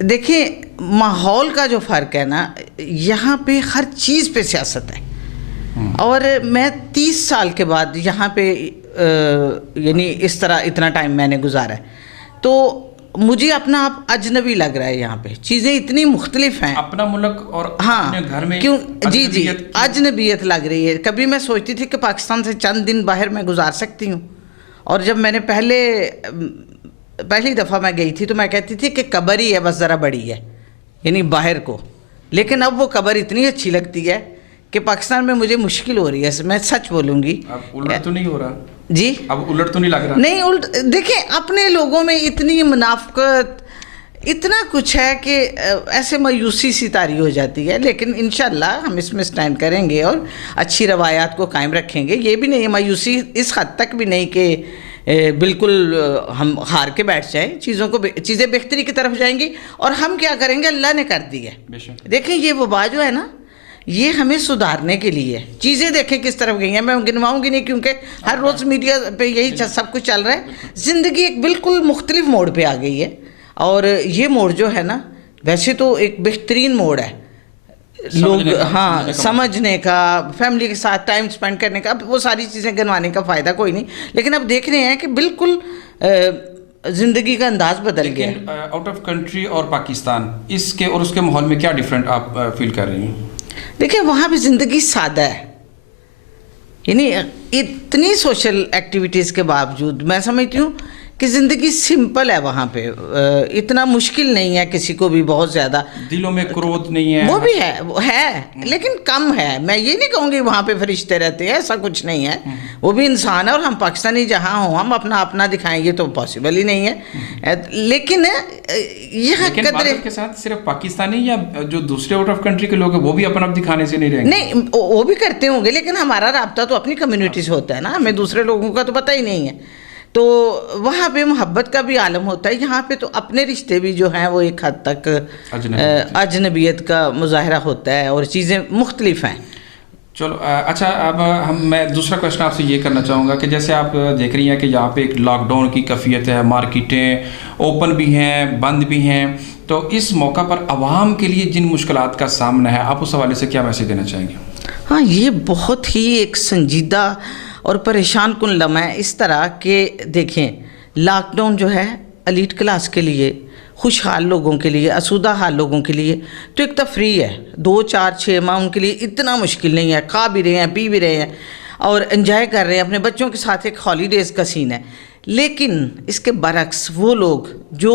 دیکھیں ماحول کا جو فرق ہے نا، یہاں پہ ہر چیز پہ سیاست ہے، اور میں 30 سال کے بعد یہاں پہ یعنی اس طرح اتنا ٹائم میں نے گزارا ہے، تو مجھے اپنا آپ اجنبی لگ رہا ہے. یہاں پہ چیزیں اتنی مختلف ہیں، اپنا ملک اور ہاں اپنے گھر میں کیوں جی اجنبیت اجنبیت لگ رہی ہے. کبھی میں سوچتی تھی کہ پاکستان سے چند دن باہر میں گزار سکتی ہوں، اور جب میں نے پہلی دفعہ میں گئی تھی تو میں کہتی تھی کہ قبر ہی ہے بس ذرا بڑی ہے، یعنی باہر کو. لیکن اب وہ قبر اتنی اچھی لگتی ہے کہ پاکستان میں مجھے مشکل ہو رہی ہے، میں سچ بولوں گی. اب الٹ تو نہیں ہو رہا؟ جی اب الٹ تو نہیں لگ رہا؟ نہیں الٹ، دیکھیں اپنے لوگوں میں اتنی منافقت، اتنا کچھ ہے کہ ایسے مایوسی سی طاری ہو جاتی ہے. لیکن انشاءاللہ ہم اس میں سٹینڈ کریں گے اور اچھی روایات کو قائم رکھیں گے. یہ بھی نہیں ہے مایوسی اس حد تک بھی نہیں کہ بالکل ہم ہار کے بیٹھ جائیں. چیزیں بہتری کی طرف جائیں گی، اور ہم کیا کریں گے، اللہ نے کر دی ہے. دیکھیں یہ وبا جو ہے نا، یہ ہمیں سدھارنے کے لیے ہے. چیزیں دیکھیں کس طرف گئی ہیں، میں گنواؤں گی نہیں کیونکہ ہر روز میڈیا پہ یہی سب کچھ چل رہا ہے. زندگی ایک بالکل مختلف موڑ پہ آ گئی ہے، اور یہ موڑ جو ہے نا ویسے تو ایک بہترین موڑ ہے لوگ سمجھنے کا، فیملی کے ساتھ ٹائم سپینڈ کرنے کا. اب وہ ساری چیزیں گنوانے کا فائدہ کوئی نہیں، لیکن اب دیکھ رہے ہیں کہ بالکل زندگی کا انداز بدل گیا. آؤٹ آف کنٹری اور پاکستان، اس کے اور اس کے ماحول میں کیا ڈیفرنٹ آپ فیل کر رہی ہیں؟ دیکھیں وہاں پہ زندگی سادہ ہے، یعنی اتنی سوشل ایکٹیویٹیز کے باوجود میں سمجھتی ہوں کہ زندگی سمپل ہے وہاں پہ. اتنا مشکل نہیں ہے کسی کو بھی بہت زیادہ. دلوں میں کرودھ نہیں ہے؟ وہ بھی ہے لیکن کم ہے. میں یہ نہیں کہوں گی وہاں پہ فرشتے رہتے ہیں، ایسا کچھ نہیں ہے. وہ بھی انسان ہے، اور ہم پاکستانی جہاں ہوں ہم اپنا دکھائیں یہ تو پاسبل ہی نہیں ہے. لیکن یہ قدرے کے ساتھ صرف پاکستانی یا جو دوسرے آؤٹ آف کنٹری کے لوگ ہیں وہ بھی اپنا دکھانے سے نہیں رہیں گے؟ نہیں، وہ بھی کرتے ہوں گے، لیکن ہمارا رابطہ تو اپنی کمیونٹی سے ہوتا ہے نا، ہمیں دوسرے لوگوں کا تو پتہ ہی نہیں ہے. تو وہاں پہ محبت کا بھی عالم ہوتا ہے. یہاں پہ تو اپنے رشتے بھی جو ہیں وہ ایک حد تک اجنبیت کا مظاہرہ ہوتا ہے، اور چیزیں مختلف ہیں. چلو اچھا، اب میں دوسرا کوشچن آپ سے یہ کرنا چاہوں گا کہ جیسے آپ دیکھ رہی ہیں کہ یہاں پہ ایک لاک ڈاؤن کی کیفیت ہے، مارکیٹیں اوپن بھی ہیں بند بھی ہیں، تو اس موقع پر عوام کے لیے جن مشکلات کا سامنا ہے آپ اس حوالے سے کیا میسیج دینا چاہیں گے؟ ہاں، یہ بہت ہی ایک سنجیدہ اور پریشان کن لمحہ ہے. اس طرح کہ دیکھیں لاک ڈاؤن جو ہے ایلیٹ کلاس کے لیے، خوشحال لوگوں کے لیے، اسودہ حال لوگوں کے لیے تو ایک تفریح ہے. 2 4 6 ماہ ان کے لیے اتنا مشکل نہیں ہے. کھا بھی رہے ہیں، پی بھی رہے ہیں، اور انجوائے کر رہے ہیں اپنے بچوں کے ساتھ. ایک ہالیڈیز کا سین ہے. لیکن اس کے برعکس وہ لوگ جو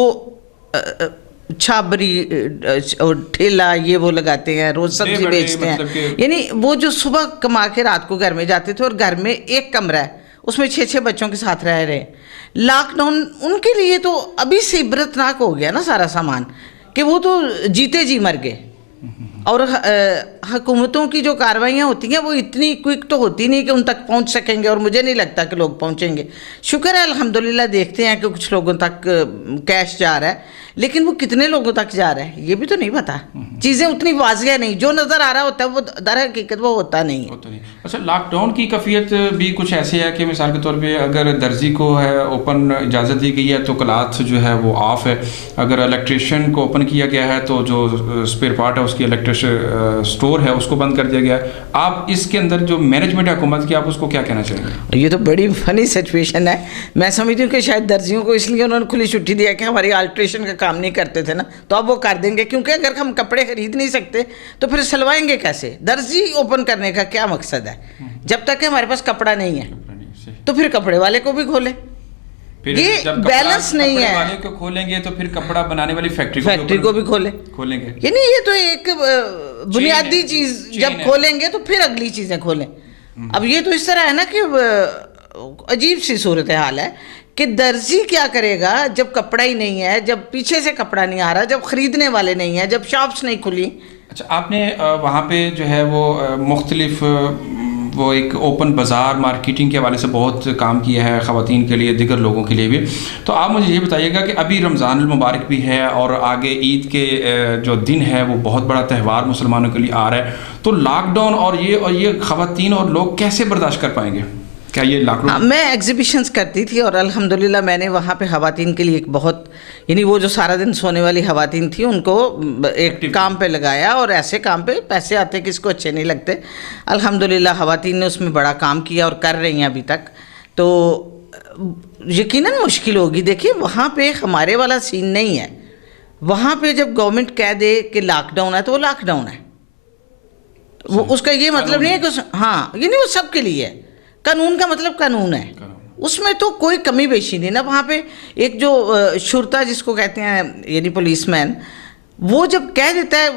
چھابری اور ٹھیلا یہ وہ لگاتے ہیں، روز سبزی بیچتے ہیں، یعنی وہ جو صبح کما کے رات کو گھر میں جاتے تھے، اور گھر میں ایک کمرہ ہے اس میں 6 بچوں کے ساتھ رہ رہے ہیں. لاک ڈاؤن ان کے لیے تو ابھی سے عبرتناک ہو گیا نا سارا سامان، کہ وہ تو جیتے جی مر گئے. اور حکومتوں کی جو کارروائیاں ہوتی ہیں وہ اتنی کوئک تو ہوتی نہیں کہ ان تک پہنچ سکیں گے، اور مجھے نہیں لگتا کہ لوگ پہنچیں گے. شکر ہے الحمدللہ، دیکھتے ہیں کہ کچھ لوگوں تک کیش جا رہا ہے، لیکن وہ کتنے لوگوں تک جا رہا ہے یہ بھی تو نہیں پتا. چیزیں اتنی واضح نہیں، جو نظر آ رہا ہوتا ہے وہ در حقیقت وہ ہوتا نہیں ہے. اچھا، لاک ڈاؤن کی کیفیت بھی کچھ ایسی ہے کہ مثال کے طور پہ اگر درزی کو ہے اوپن اجازت دی گئی ہے تو کلاتھ جو ہے وہ آف ہے. اگر الیکٹریشین کو اوپن کیا گیا ہے تو جو اسپیئر پارٹ ہے اس کی الیکٹرک اسٹور ہے اس کو بند کر دیا گیا ہے. آپ اس کے اندر جو مینجمنٹ حکومت کی، آپ اس کو کیا کہنا چاہیں گے؟ یہ تو بڑی فنی سچویشن ہے. میں سمجھتی ہوں کہ شاید درزیوں کو اس لیے انہوں نے کھلی چھٹی دیا کہ ہماری آلٹریشن کا کام نہیں کرتے تھے نا، تو اب وہ کر دیں گے. کیونکہ اگر ہم کپڑے خرید نہیں سکتے تو پھر سلوائیں گے کیسے؟ درزی اوپن کرنے کا کیا مقصد ہے؟ جب تک کہ ہمارے پاس کپڑا نہیں ہے تو پھر کپڑے والے کو بھی کھولیں. یہ بیلنس نہیں ہے. کپڑے والے کو کھولیں گے تو پھر کپڑا بنانے والی فیکٹری کو بھی کھولیں گے. یعنی یہ تو ایک بنیادی چیز جب کھولیں گے تو پھر اگلی چیزیں کھولیں. اب یہ تو اس طرح ہے نا کہ عجیب سی صورتحال ہے کہ درزی کیا کرے گا جب کپڑا ہی نہیں ہے، جب پیچھے سے کپڑا نہیں آ رہا، جب خریدنے والے نہیں ہیں، جب شاپس نہیں کھلی. اچھا، آپ نے وہاں پہ جو ہے وہ مختلف وہ ایک اوپن بازار مارکیٹنگ کے حوالے سے بہت کام کیا ہے خواتین کے لیے، دیگر لوگوں کے لیے بھی. تو آپ مجھے یہ بتائیے گا کہ ابھی رمضان المبارک بھی ہے اور آگے عید کے جو دن ہے وہ بہت بڑا تہوار مسلمانوں کے لیے آ رہا ہے، تو لاک ڈاؤن اور یہ خواتین اور لوگ کیسے برداشت کر پائیں گے؟ کیا یہ لاک ڈاؤن؟ میں ایگزیبیشنز کرتی تھی اور الحمدللہ میں نے وہاں پہ خواتین کے لیے ایک بہت یعنی وہ جو سارا دن سونے والی خواتین تھیں ان کو ایک کام پہ لگایا، اور ایسے کام پہ پیسے آتے کس کو اچھے نہیں لگتے. الحمدللہ خواتین نے اس میں بڑا کام کیا اور کر رہی ہیں ابھی تک. تو یقیناً مشکل ہوگی. دیکھیے وہاں پہ ہمارے والا سین نہیں ہے. وہاں پہ جب گورنمنٹ کہہ دے کہ لاک ڈاؤن ہے تو وہ لاک ڈاؤن ہے. وہ اس کا یہ مطلب نہیں ہے کہ ہاں یعنی وہ سب کے لیے ہے. قانون کا مطلب قانون ہے، اس میں تو کوئی کمی بیشی نہیں نا. وہاں پہ ایک جو شرطا جس کو کہتے ہیں یعنی پولیس مین، وہ جب کہہ دیتا ہے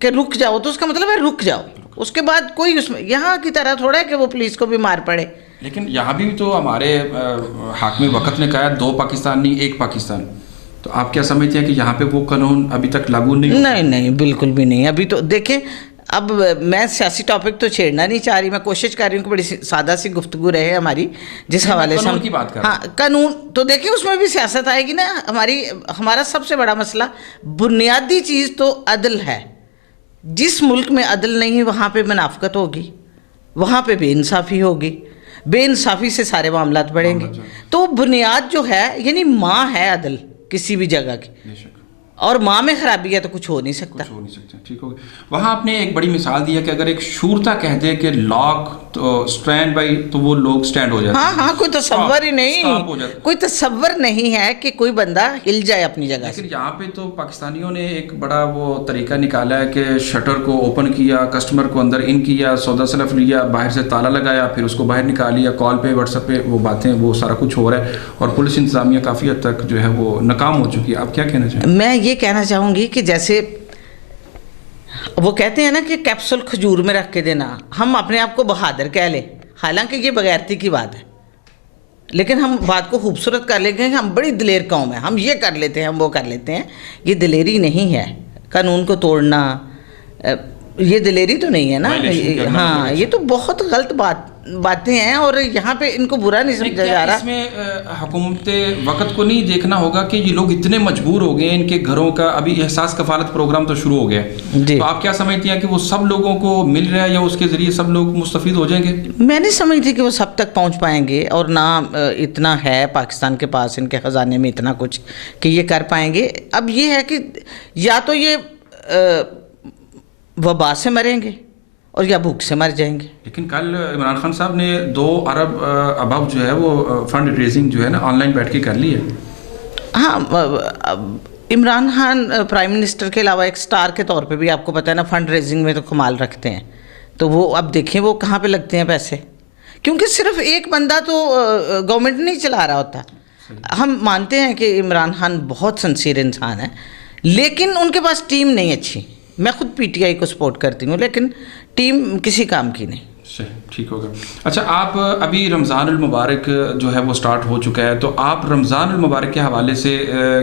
کہ رک جاؤ تو اس کا مطلب ہے رک جاؤ. اس کے بعد کوئی اس میں یہاں کی طرح تھوڑا ہے کہ وہ پولیس کو بھی مار پڑے. لیکن یہاں بھی تو ہمارے حاکم وقت نے کہا 2 پاکستان نہیں 1 پاکستان. تو آپ کیا سمجھتے ہیں کہ یہاں پہ وہ قانون ابھی تک لاگو نہیں؟ نہیں بالکل بھی نہیں. ابھی تو دیکھیں، اب میں سیاسی ٹاپک تو چھیڑنا نہیں چاہ رہی. میں کوشش کر رہی ہوں کہ بڑی سادہ سی گفتگو رہے ہماری، جس حوالے سے ہم کی بات کر رہے ہیں. ہاں قانون تو دیکھیں اس میں بھی سیاست آئے گی نا. ہمارا سب سے بڑا مسئلہ بنیادی چیز تو عدل ہے. جس ملک میں عدل نہیں وہاں پہ منافقت ہوگی، وہاں پہ بے انصافی ہوگی. بے انصافی سے سارے معاملات بڑھیں گے. تو بنیاد جو ہے یعنی ماں ہے عدل کسی بھی جگہ کی، اور ماں میں خرابی ہے تو کچھ ہو نہیں سکتا. ٹھیک ہو گیا. وہاں آپ نے ایک بڑی مثال دی ہے کہ اگر ایک شورتا کہہ دے کہ لاک تو اسٹینڈ بائی تو وہ لوگ اسٹینڈ ہو جاتے ہیں. ہاں کوئی تصور ہی نہیں، کوئی تصور نہیں ہے کہ کوئی بندہ ہل جائے اپنی جگہ سے. لیکن یہاں پہ تو پاکستانیوں نے ایک بڑا وہ طریقہ نکالا ہے کہ شٹر کو اوپن کیا، کسٹمر کو اندر ان کیا، سودا سلف لیا، باہر سے تالا لگایا، پھر اس کو باہر نکال لیا، کال پہ واٹس ایپ پہ وہ باتیں وہ سارا کچھ ہو رہا ہے. اور پولیس انتظامیہ کافی حد تک جو ہے وہ ناکام ہو چکی ہے. آپ کیا کہنا چاہیں؟ میں یہ کہنا چاہوں گی کہ جیسے وہ کہتے ہیں نا کہ کیپسول کھجور میں رکھ کے دینا، ہم اپنے آپ کو بہادر کہہ لیں، حالانکہ یہ بغیرتی کی بات ہے، لیکن ہم بات کو خوبصورت کر لیں گے کہ ہم بڑی دلیر قوم ہیں، ہم یہ کر لیتے ہیں، ہم وہ کر لیتے ہیں. یہ دلیری نہیں ہے. قانون کو توڑنا یہ دلیری تو نہیں ہے نا. ہاں یہ تو بہت غلط باتیں ہیں، اور یہاں پہ ان کو برا نہیں سمجھا جا رہا. اس میں حکومت وقت کو نہیں دیکھنا ہوگا کہ یہ لوگ اتنے مجبور ہو گئے، ان کے گھروں کا ابھی احساس کفالت پروگرام تو شروع ہو گیا. تو آپ کیا سمجھتی ہیں کہ وہ سب لوگوں کو مل رہا ہے یا اس کے ذریعے سب لوگ مستفید ہو جائیں گے؟ میں نہیں سمجھتی کہ وہ سب تک پہنچ پائیں گے، اور نہ اتنا ہے پاکستان کے پاس، ان کے خزانے میں اتنا کچھ کہ یہ کر پائیں گے. اب یہ ہے کہ یا تو یہ وبا سے مریں گے اور یا بھوک سے مر جائیں گے. لیکن کل عمران خان صاحب نے 2 ارب اباب جو ہے وہ فنڈ ریزنگ جو ہے نا آن لائن بیٹھ کے کر لی ہے. ہاں عمران خان پرائم منسٹر کے علاوہ ایک سٹار کے طور پہ بھی آپ کو پتہ ہے نا فنڈ ریزنگ میں تو کمال رکھتے ہیں. تو وہ اب دیکھیں وہ کہاں پہ لگتے ہیں پیسے، کیونکہ صرف ایک بندہ تو گورنمنٹ نہیں چلا رہا ہوتا. ہم مانتے ہیں کہ عمران خان بہت سنسیئر انسان ہے، لیکن ان کے پاس ٹیم نہیں اچھی. میں خود پی ٹی آئی کو سپورٹ کرتی ہوں، لیکن ٹیم کسی کام کی نہیں. ٹھیک ہوگا. اچھا آپ ابھی رمضان المبارک جو ہے وہ سٹارٹ ہو چکا ہے، تو آپ رمضان المبارک کے حوالے سے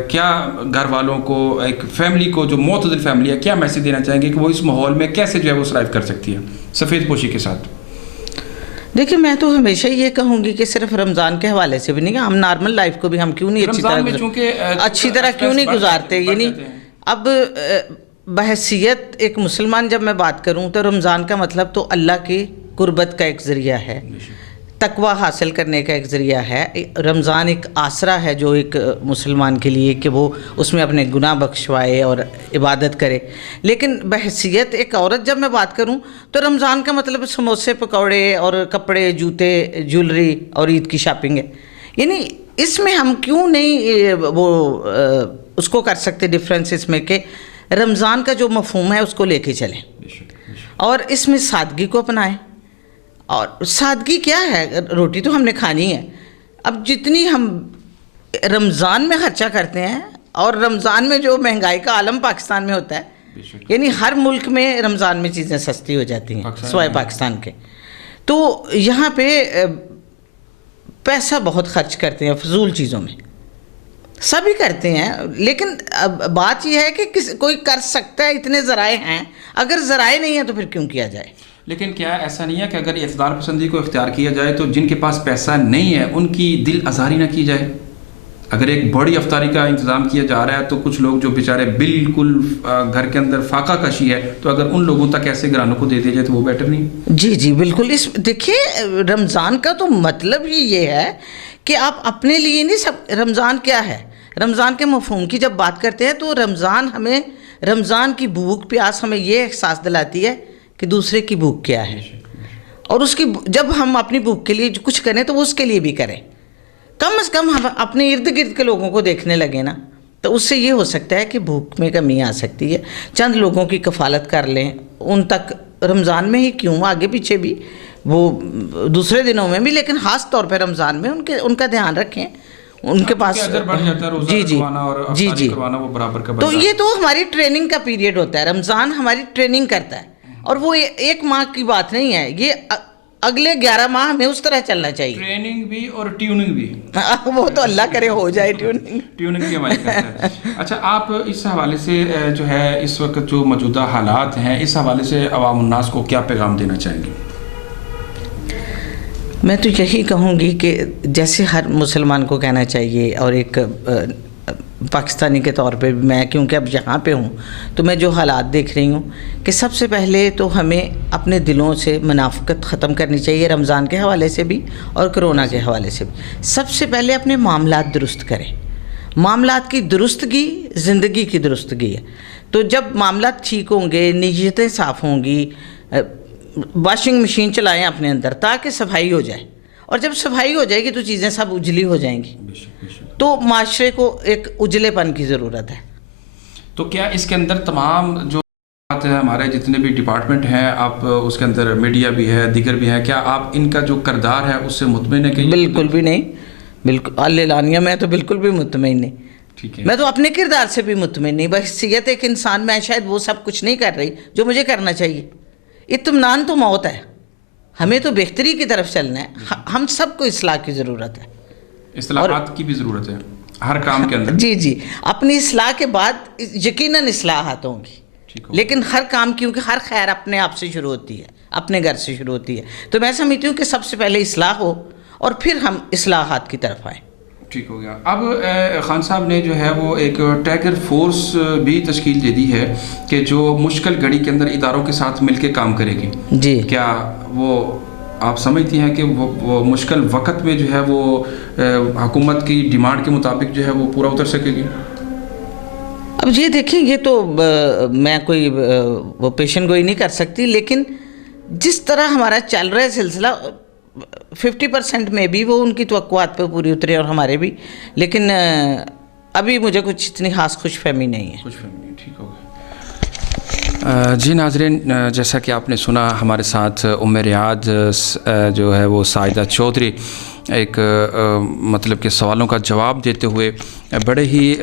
کیا گھر والوں کو، ایک فیملی کو جو معتدل فیملی ہے، کیا میسیج دینا چاہیں گے کہ وہ اس ماحول میں کیسے جو ہے وہ سروائیو کر سکتی ہے سفید پوشی کے ساتھ؟ دیکھیں میں تو ہمیشہ یہ کہوں گی کہ صرف رمضان کے حوالے سے بھی نہیں، ہم نارمل لائف کو بھی ہم کیوں نہیں اچھی طرح کیوں نہیں گزارتے. یعنی اب بحیثیت ایک مسلمان جب میں بات کروں تو رمضان کا مطلب تو اللہ کی قربت کا ایک ذریعہ ہے، تقوی حاصل کرنے کا ایک ذریعہ ہے. رمضان ایک آسرا ہے جو ایک مسلمان کے لیے کہ وہ اس میں اپنے گناہ بخشوائے اور عبادت کرے. لیکن بحیثیت ایک عورت جب میں بات کروں تو رمضان کا مطلب سموسے پکوڑے اور کپڑے جوتے جولری اور عید کی شاپنگ ہے. یعنی اس میں ہم کیوں نہیں وہ اس کو کر سکتے ڈفرینس اس میں کہ رمضان کا جو مفہوم ہے اس کو لے کے چلیں اور اس میں سادگی کو اپنائیں. اور سادگی کیا ہے؟ روٹی تو ہم نے کھانی ہے. اب جتنی ہم رمضان میں خرچہ کرتے ہیں، اور رمضان میں جو مہنگائی کا عالم پاکستان میں ہوتا ہے، یعنی ہر ملک میں رمضان میں چیزیں سستی ہو جاتی ہیں سوائے پاکستان کے، تو یہاں پہ پیسہ بہت خرچ کرتے ہیں فضول چیزوں میں، سبھی کرتے ہیں. لیکن بات یہ ہے کہ کوئی کر سکتا ہے، اتنے ذرائع ہیں، اگر ذرائع نہیں ہیں تو پھر کیوں کیا جائے؟ لیکن کیا ایسا نہیں ہے کہ اگر اعتدال پسندی کو اختیار کیا جائے تو جن کے پاس پیسہ نہیں ہے ان کی دل آزاری نہ کی جائے؟ اگر ایک بڑی افطاری کا انتظام کیا جا رہا ہے تو کچھ لوگ جو بیچارے بالکل گھر کے اندر فاقہ کشی ہے، تو اگر ان لوگوں تک ایسے گرانوں کو دے دیا جائے تو وہ بیٹر نہیں؟ جی بالکل. دیکھیے رمضان کا تو مطلب ہی یہ ہے کہ آپ اپنے لیے نہیں، سب رمضان کیا ہے؟ رمضان کے مفہوم کی جب بات کرتے ہیں تو رمضان ہمیں رمضان کی بھوک پیاس ہمیں یہ احساس دلاتی ہے کہ دوسرے کی بھوک کیا ہے، اور اس کی جب ہم اپنی بھوک کے لیے کچھ کریں تو وہ اس کے لیے بھی کریں. کم از کم ہم اپنے ارد گرد کے لوگوں کو دیکھنے لگے نا تو اس سے یہ ہو سکتا ہے کہ بھوک میں کمی آ سکتی ہے. چند لوگوں کی کفالت کر لیں، ان تک رمضان میں ہی کیوں، آگے پیچھے بھی، وہ دوسرے دنوں میں بھی، لیکن خاص طور پہ رمضان میں ان کا دھیان رکھیں. ان کے پاس جی تو یہ تو ہماری ٹریننگ کا پیریڈ ہوتا ہے. رمضان ہماری ٹریننگ کرتا ہے، اور وہ ایک ماہ کی بات نہیں ہے، یہ اگلے 11 ماہ ہمیں اس طرح چلنا چاہیے. ٹریننگ بھی اور ٹیوننگ بھی. وہ تو اللہ کرے ہو جائے ٹیوننگ بھی ہماری کرتا ہے. اچھا، آپ اس حوالے سے جو ہے اس وقت جو موجودہ حالات ہیں اس حوالے سے عوام الناس کو کیا پیغام دینا چاہیں گے؟ میں تو یہی کہوں گی کہ جیسے ہر مسلمان کو کہنا چاہیے، اور ایک پاکستانی کے طور پہ میں کیونکہ اب یہاں پہ ہوں تو میں جو حالات دیکھ رہی ہوں کہ سب سے پہلے تو ہمیں اپنے دلوں سے منافقت ختم کرنی چاہیے، رمضان کے حوالے سے بھی اور کرونا کے حوالے سے بھی. سب سے پہلے اپنے معاملات درست کریں. معاملات کی درستگی زندگی کی درستگی ہے. تو جب معاملات ٹھیک ہوں گے، نیتیں صاف ہوں گی، واشنگ مشین چلائیں اپنے اندر تاکہ صفائی ہو جائے، اور جب صفائی ہو جائے گی تو چیزیں سب اجلی ہو جائیں گی. تو معاشرے کو ایک اجلے پن کی ضرورت ہے. تو کیا اس کے اندر تمام جو ہمارے جتنے بھی ڈپارٹمنٹ ہیں، آپ اس کے اندر میڈیا بھی ہے، دیگر بھی ہے، کیا آپ ان کا جو کردار ہے اس سے مطمئن ہے کہ؟ بالکل بھی نہیں، بالکل اعلانیہ میں تو بالکل بھی مطمئن نہیں. ٹھیک ہے. میں تو اپنے کردار سے بھی مطمئن نہیں. بحیثیت ایک انسان میں شاید وہ سب کچھ نہیں کر رہی جو مجھے کرنا چاہیے. اطمینان تو موت ہے. ہمیں تو بہتری کی طرف چلنا ہے. ہم سب کو اصلاح کی ضرورت ہے، اصلاحات کی بھی ضرورت ہے ہر کام کے اندر. جی اپنی اصلاح کے بعد یقیناً اصلاحات ہوں گی، لیکن ہر کام کیونکہ ہر خیر اپنے آپ سے شروع ہوتی ہے، اپنے گھر سے شروع ہوتی ہے. تو میں سمجھتی ہوں کہ سب سے پہلے اصلاح ہو اور پھر ہم اصلاحات کی طرف آئیں. ٹھیک ہو گیا. اب خان صاحب نے جو ہے وہ ایک ٹیگر فورس بھی تشکیل دے دی ہے کہ جو مشکل گھڑی کے اندر اداروں کے ساتھ مل کے کام کرے گی. جی کیا وہ آپ سمجھتی ہیں کہ وہ مشکل وقت میں جو ہے وہ حکومت کی ڈیمانڈ کے مطابق جو ہے وہ پورا اتر سکے گی؟ اب یہ دیکھیں، یہ تو میں کوئی وہ پیشن گوئی نہیں کر سکتی، لیکن جس طرح ہمارا چل رہا ہے سلسلہ 50% میں بھی وہ ان کی توقعات پہ پوری اترے اور ہمارے بھی، لیکن ابھی مجھے کچھ اتنی خاص خوش فہمی نہیں ہے. خوش فہمی نہیں. ٹھیک ہوگا. جی ناظرین، جیسا کہ آپ نے سنا، ہمارے ساتھ ام ریاض جو ہے وہ ساجدہ چودھری ایک مطلب کہ سوالوں کا جواب دیتے ہوئے بڑے ہی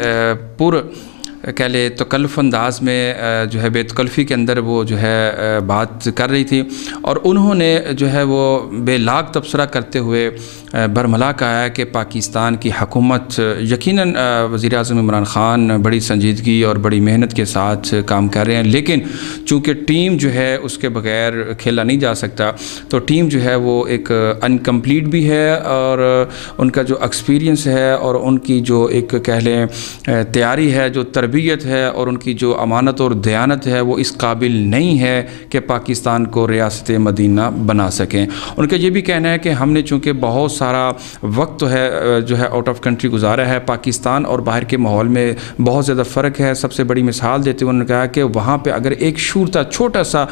کہہ لے تکلف انداز میں جو ہے بے تکلفی کے اندر وہ جو ہے بات کر رہی تھی، اور انہوں نے جو ہے وہ بے لاگ تبصرہ کرتے ہوئے برملا کہا ہے کہ پاکستان کی حکومت یقیناً وزیر اعظم عمران خان بڑی سنجیدگی اور بڑی محنت کے ساتھ کام کر رہے ہیں، لیکن چونکہ ٹیم جو ہے اس کے بغیر کھیلا نہیں جا سکتا، تو ٹیم جو ہے وہ ایک انکمپلیٹ بھی ہے، اور ان کا جو ایکسپیرینس ہے اور ان کی جو ایک کہہ لیں تیاری ہے، جو تربیت ہے، اور ان کی جو امانت اور دیانت ہے، وہ اس قابل نہیں ہے کہ پاکستان کو ریاست مدینہ بنا سکیں. ان کا یہ بھی کہنا ہے کہ ہم نے چونکہ بہت سارا وقت جو ہے آؤٹ آف کنٹری گزارا ہے، پاکستان اور باہر کے ماحول میں بہت زیادہ فرق ہے. سب سے بڑی مثال دیتے ہوئے انہوں نے کہا کہ وہاں پہ اگر ایک شورتا چھوٹا سا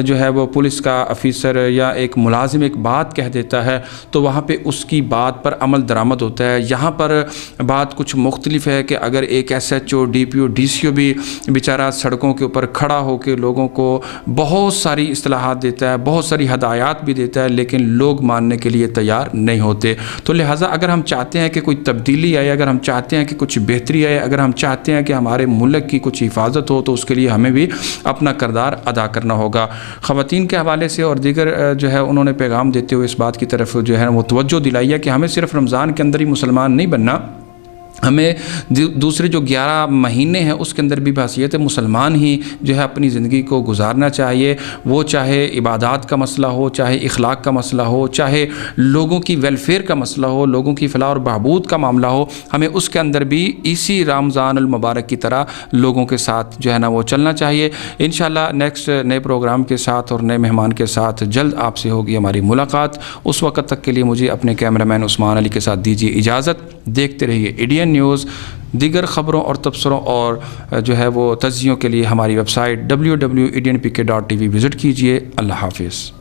جو ہے وہ پولیس کا افیسر یا ایک ملازم ایک بات کہہ دیتا ہے تو وہاں پہ اس کی بات پر عمل درآمد ہوتا ہے. یہاں پر بات کچھ مختلف ہے کہ اگر ایک S H O, D P O, D C O بھی بیچارہ سڑکوں کے اوپر کھڑا ہو کے لوگوں کو بہت ساری اصطلاحات دیتا ہے، بہت ساری ہدایات بھی دیتا ہے، لیکن لوگ ماننے کے لیے تیار نہیں ہوتے. تو لہٰذا اگر ہم چاہتے ہیں کہ کوئی تبدیلی آئے، اگر ہم چاہتے ہیں کہ کچھ بہتری آئے، اگر ہم چاہتے ہیں کہ ہمارے ملک کی کچھ حفاظت ہو، تو اس کے لیے ہمیں بھی اپنا کردار ادا کرنا ہوگا. خواتین کے حوالے سے اور دیگر جو ہے انہوں نے پیغام دیتے ہوئے اس بات کی طرف جو ہے وہ توجہ دلائی ہے کہ ہمیں صرف رمضان کے اندر ہی مسلمان نہیں بننا، ہمیں دوسرے جو 11 مہینے ہیں اس کے اندر بھی بحیثیت مسلمان ہی جو ہے اپنی زندگی کو گزارنا چاہیے. وہ چاہے عبادات کا مسئلہ ہو، چاہے اخلاق کا مسئلہ ہو، چاہے لوگوں کی ویلفیئر کا مسئلہ ہو، لوگوں کی فلاح اور بہبود کا معاملہ ہو، ہمیں اس کے اندر بھی اسی رمضان المبارک کی طرح لوگوں کے ساتھ جو ہے نا وہ چلنا چاہیے. انشاءاللہ نیکسٹ نئے پروگرام کے ساتھ اور نئے مہمان کے ساتھ جلد آپ سے ہوگی ہماری ملاقات. اس وقت تک کے لیے مجھے اپنے کیمرہ مین عثمان علی کے ساتھ دیجیے اجازت. دیکھتے رہیے ایڈین نیوز. دیگر خبروں اور تبصروں اور جو ہے وہ تجزیوں کے لیے ہماری ویب سائٹ www.ednpk.tv وزٹ کیجیے۔ اللہ حافظ۔